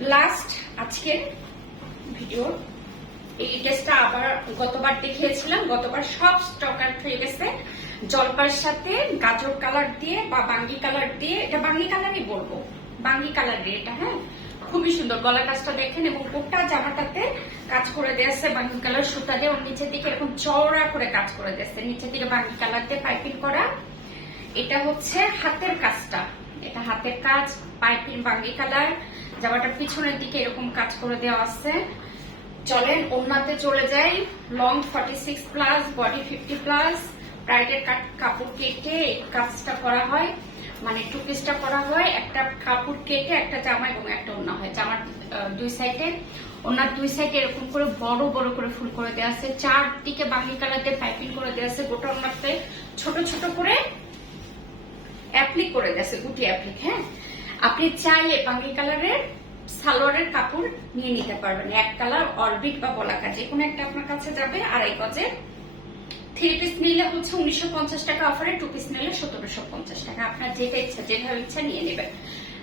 Last আজকের video এই ড্রেসটা আবার গতবার দেখিয়েছিলাম। গতবার সব স্টক আউট হয়ে গেছে। জলপাইয়ের সাথে গাজর কালার দিয়ে বা বাঙ্গি কালার দিয়ে, এটা বাঙ্গি কালারই বলবো, বাঙ্গি কালার দিয়ে এটা। হ্যাঁ, খুবই সুন্দর গলার কাজটা দেখেন এবং গোটা জামাটাতে কাজ করে দিয়েছে বাঙ্গি কালার সুতা দিয়ে। ওর নিচের দিকে এরকম চওড়া করে কাজ করে দিয়েছে, নিচের দিকে বাঙ্গি কালার দিয়ে পাইপিং করা। এটা হচ্ছে হাতের কাজটা, এটা হাতের কাজ, পাইপিং বাঙ্গি কালার। জামাটার পিছনের দিকে এরকম কাজ করে দেওয়া আছে। চলেন ওড়নাতে চলে যাই। Long 46 plus, body 50 plus. ব্রাইডের কাপড় কেটে কাজটা করা হয়, মানে টু পিসটা করা হয়। একটা কাপড় কেটে একটা জামা এবং একটা ওড়না হয়। জামার দুই সাইডে, ওনার দুই সাইডে এরকম করে বড় বড় করে ফুল করে দেওয়া আছে। চারদিকে বাঙ্গি কালার দিয়ে পাইপিং করে দেওয়া আছে। গোটা ওড়নাতে ছোট ছোট করে অ্যাপ্লিক করে দেওয়া আছে, গুটি অ্যাপ্লিক। হ্যাঁ, আপনি চাইলে বাঙ্গি কালারের সালোয়ারের কাপড় নিয়ে নিতে পারবেন। এক কালার অরবিট বা বলাকা যে কোনো একটা আপনার কাছে যাবে। আড়াই গজে 3 পিস নিলে হচ্ছে 1950 টাকা অফারে, 2 পিস নিলে 1750 টাকা। আপনার যেটা ইচ্ছা, যেভাবে ইচ্ছা নিয়ে নেবেন।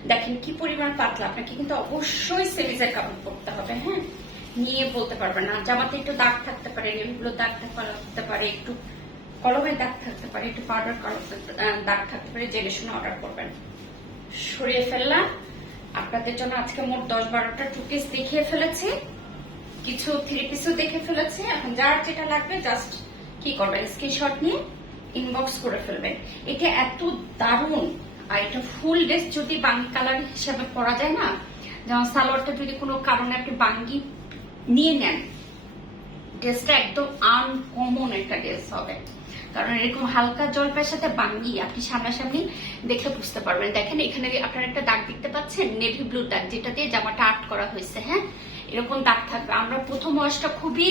দেখেন কি পরিমাণ পাতলা। আপনাকে কিন্তু অবশ্যই সেমিজের কাপড় পরতে হবে। হ্যাঁ, নিয়ে বলতে পারবেন না। জামাতে একটু দাগ থাকতে পারে, এগুলো দাগ থাকতে পারে, একটু কলমের দাগ থাকতে পারে, একটু পাউডার দাগ থাকতে পারে। জেনে শুনে অর্ডার করবেন। সরিয়ে ফেললাম। আপনাদের জন্য আজকে মোট 10-12টা 2 পিস দেখিয়ে ফেলেছি, কিছু 3 পিসও দেখে ফেলেছি। এখন যার যেটা লাগবে জাস্ট কি করবেন, স্ক্রিনশট নিয়ে ইনবক্স করে ফেলবেন। এটা এত দারুণ। আর এটা ফুল ড্রেস যদি বাঙ্গি কালার হিসাবে পরা যায় না, যেমন সালোয়ারটা যদি কোনো কারণে আপনি বাঙ্গি নিয়ে নেন, ড্রেসটা একদম আনকমন একটা ড্রেস হবে। কারণ এরকম হালকা জলপাইয়ের সাথে বাঙ্গি আপনি সামনাসামনি দেখে বুঝতে পারবেন। দেখেন এখানে আপনারা একটা দাগ দেখতে পাচ্ছেন, নেভি ব্লু দাগ, যেটা দিয়ে জামাটা আর্ট করা হয়েছে। হ্যাঁ, এরকম দাগ থাকবে। আমরা প্রথম ওয়াশটা খুবই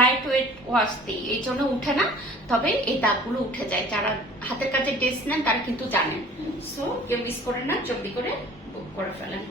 লাইট ওয়েট ওয়াশ দিই, এই জন্য উঠে না। তবে এই দাগগুলো উঠে যায়। যারা হাতের কাজে ড্রেস নেন তারা কিন্তু জানেন। সো কেউ মিস করেন না, জলদি করে বুক করে ফেলেন।